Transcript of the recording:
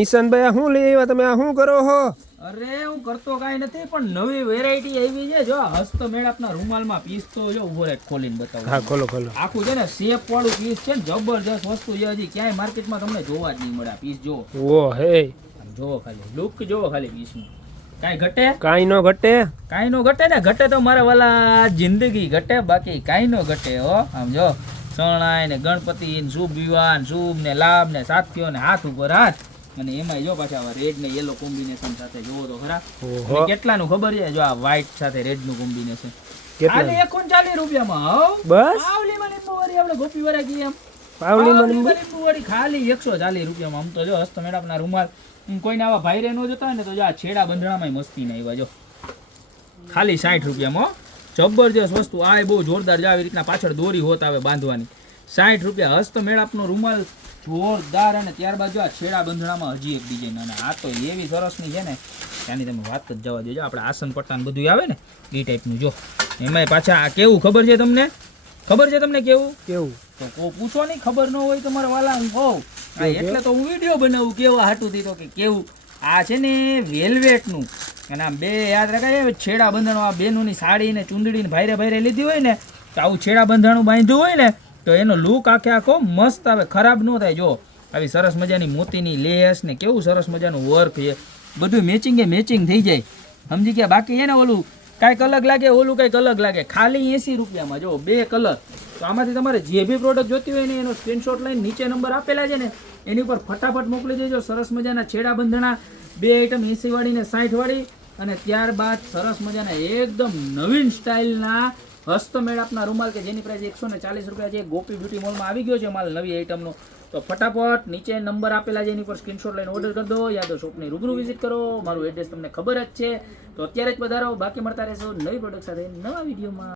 નિશાનભાઈ શું લઈ આવ્યા તમે? આ શું કરો છો? અરે હું કરતો કાંઈ નથી, પણ નવી વેરાયટી આવી છે. જો હસ્ત મેળાપના રૂમાલમાં પીસ તો જો ઉભો રે ખોલીને બતાવું. હા, ખોલો ખોલો. આખું છે ને શેપ વાળું પીસ છે ને, જબરજસ્ત વસ્તુ છે. હજી ક્યાંય માર્કેટમાં તમને જોવા જ નહીં મળે. પીસ જો ઓ હે, જોવો ખાલી લુક જોવો ખાલી પીસનું. કાંઈ ઘટે? કાંઈ નો ઘટે. કાંઈ નો ઘટે ને. ઘટે તો મારા વાલા જિંદગી ઘટે, બાકી કાંઈ નો ઘટે. હો આમ જો શરણાઈ ને ગણપતિ ને શુભ વિવાહ શુભ ને લાભ ને સાથીઓ ને હાથ ઉપર હાથ, અને એમાં જો પાછા રેડ ને યેલો કોમ્બિનેશન સાથે જોવો તો ખરા. કેટલાનું ખબર છે? જો આ વ્હાઈટ સાથે રેડ નું કોમ્બિનેશન આને 39 રૂપિયામાં. હો બસ પાવલીમાં લીંબુ વાળી આપણે ગોપી વાળા કીએ એમ. પાવલીમાં લીંબુ વાળી ખાલી 140 રૂપિયામાં. આમ તો જો હસ્ત મેળાપના રૂમાલ કોઈને આવા ભાઈરે ન જોતા હોય ને તો જો આ છેડા બંધણામાં મસ્તી ના આવ્યા. જો ખાલી 60 રૂપિયામાં. જબરજસ્ત વસ્તુ. આ બહુ જોરદાર. જો આવી રીતના પાછળ દોરી હોત આવે બાંધવાની. 60 રૂપિયા હસ્ત મેળાપનો રૂમાલ જોરદાર. અને ત્યારબાદ જો આ છેડા બંધણામાં હજી એક ડિઝાઇન, અને આ તો એવી સરસની છે ને ત્યાંની તમે વાત જ જવા દેજો. આપણે આસન પટ્ટાન બધું આવે ને એ ટાઈપનું. જો એમાંય પાછા આ કેવું ખબર છે તમને? ખબર છે તમને કેવું? કેવું તો પૂછો નહીં. ખબર ન હોય તમારા વાલા હું કહું. એટલે તો હું વિડીયો બનાવું કેવા હાટું થી. તો કે કેવું આ છે ને વેલ્વેટનું, અને આમ બે યાદ રખાય છેડા બંધાણું. આ બેનોની સાડી ને ચૂંદડી ને ભાઈરે ભાઈરે લીધી હોય ને તો આવું છેડા બંધાણું બાંધ્યું હોય ને તો એનો લુક આખે આખો મસ્ત આવે, ખરાબ ન થાય. જો આવી સરસ મજાની મોતીની લેસ ને કેવું સરસ મજાનું વર્ક છે. બધું મેચિંગ મેચિંગ થઈ જાય. સમજી ગયા? બાકી છે ને ઓલું કાંઈક અલગ લાગે, ઓલું કંઈક અલગ લાગે. ખાલી 80 રૂપિયામાં જો 2 કલર. તો આમાંથી તમારે જે બી પ્રોડક્ટ જોતી હોય ને એનો સ્ક્રીનશોટ લઈને નીચે નંબર આપેલા છે ને એની ઉપર ફટાફટ મોકલી દેજો. સરસ મજાના છેડા બંધણા 2 આઈટમ 80 વાળી ને 60 વાળી, અને ત્યારબાદ સરસ મજાના એકદમ નવીન સ્ટાઇલના હસ્ત મેળાપના રૂમાલ કે જેની પ્રાઇસ 140 રૂપિયા છે. ગોપી બ્યુટી મોલમાં આવી ગયો છે માલ નવી આઈટમનો. તો ફટાફટ નીચે નંબર આપેલા છે એની પર સ્ક્રીનશોટ લઈને ઓર્ડર કરી દો. યા તો શોપની રૂબરૂ વિઝિટ કરો. મારું એડ્રેસ તમને ખબર જ છે. તો અત્યારે જ પધારો. બાકી મળતા રહેશો નવી પ્રોડક્ટ સાથે નવા વિડીયોમાં.